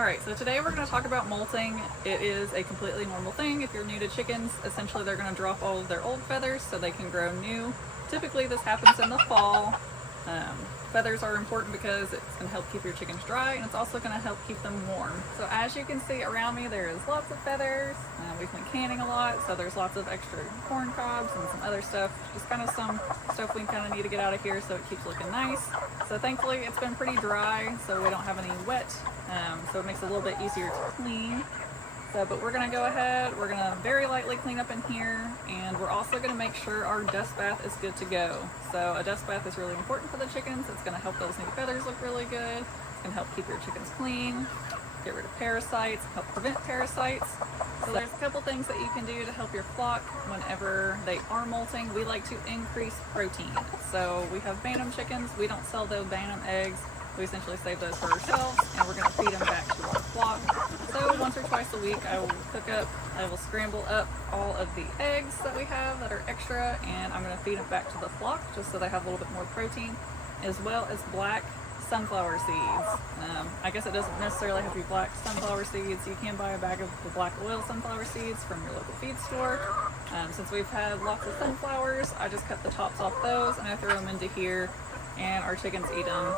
Alright, so today we're going to talk about molting. It is a completely normal thing. If you're new to chickens, essentially they're going to drop all of their old feathers so they can grow new. Typically this happens in the fall. Feathers are important because it's going to help keep your chickens dry, and it's also going to help keep them warm. So as you can see around me, there is lots of feathers. We've been canning a lot, so there's lots of extra corn cobs and some other stuff. Just kind of some stuff we kind of need to get out of here so it keeps looking nice. So thankfully it's been pretty dry, so we don't have any wet, so it makes it a little bit easier to clean. But we're going to go ahead, we're going to very lightly clean up in here, and we're also going to make sure our dust bath is good to go. So a dust bath is really important for the chickens. It's going to help those new feathers look really good. It's going to help keep your chickens clean, get rid of parasites, help prevent parasites. So there's a couple things that you can do to help your flock whenever they are molting. We like to increase protein. So we have Bantam chickens. We don't sell those Bantam eggs. We essentially save those for ourselves, and we're going to feed them back to our flock. So once or twice a week I will scramble up all of the eggs that we have that are extra, and I'm going to feed them back to the flock just so they have a little bit more protein, as well as black sunflower seeds. I guess it doesn't necessarily have to be black sunflower seeds. You can buy a bag of the black oil sunflower seeds from your local feed store. Since we've had lots of sunflowers, I just cut the tops off those and I throw them into here, and our chickens eat them,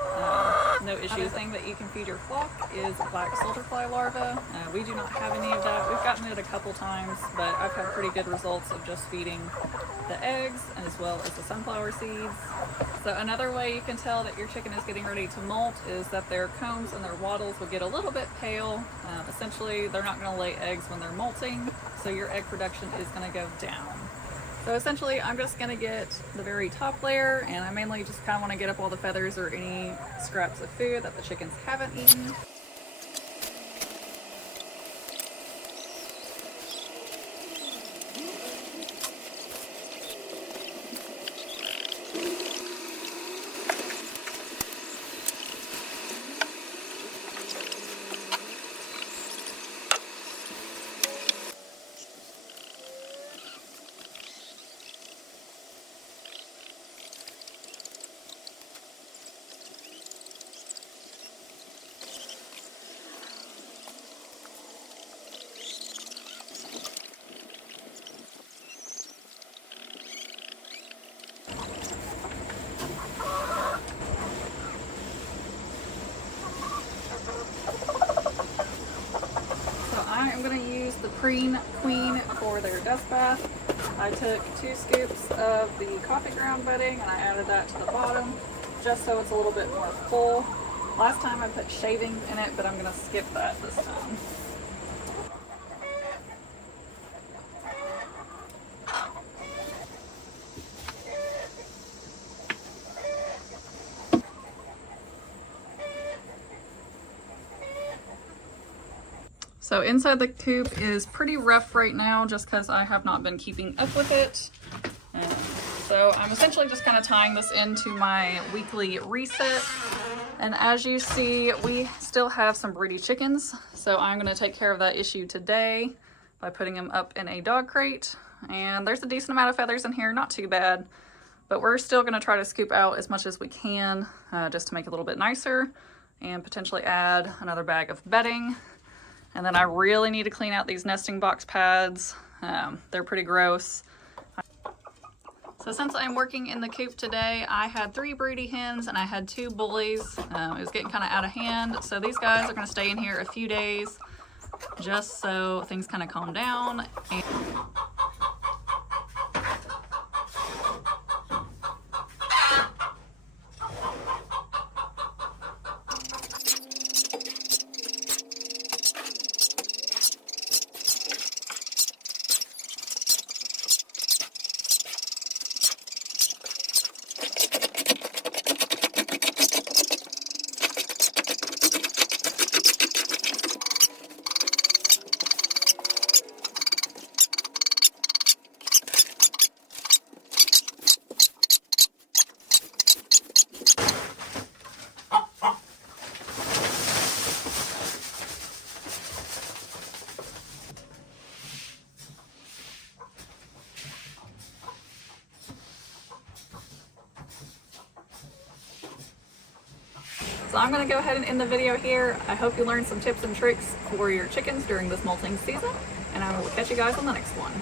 no issues. Another thing that you can feed your flock is black soldier fly larvae. We do not have any of that. We've gotten it a couple times, but I've had pretty good results of just feeding the eggs as well as the sunflower seeds. So another way you can tell that your chicken is getting ready to molt is that their combs and their wattles will get a little bit pale. Essentially, they're not going to lay eggs when they're molting, so your egg production is going to go down. So essentially I'm just going to get the very top layer, and I mainly just kind of want to get up all the feathers or any scraps of food that the chickens haven't eaten. I'm going to use the Queen for their dust bath. I took 2 scoops of the coffee ground bedding and I added that to the bottom just so it's a little bit more full. Last time I put shavings in it, but I'm going to skip that this time. So inside the coop is pretty rough right now just because I have not been keeping up with it. So I'm essentially just kind of tying this into my weekly reset. And as you see, we still have some broody chickens. So I'm going to take care of that issue today by putting them up in a dog crate. And there's a decent amount of feathers in here, not too bad. But we're still going to try to scoop out as much as we can just to make it a little bit nicer and potentially add another bag of bedding. And then I really need to clean out these nesting box pads. They're pretty gross. So since I'm working in the coop today, I had 3 broody hens and I had 2 bullies. It was getting kind of out of hand. So these guys are going to stay in here a few days just so things kind of calm down. So I'm going to go ahead and end the video here. I hope you learned some tips and tricks for your chickens during this molting season, and I will catch you guys on the next one.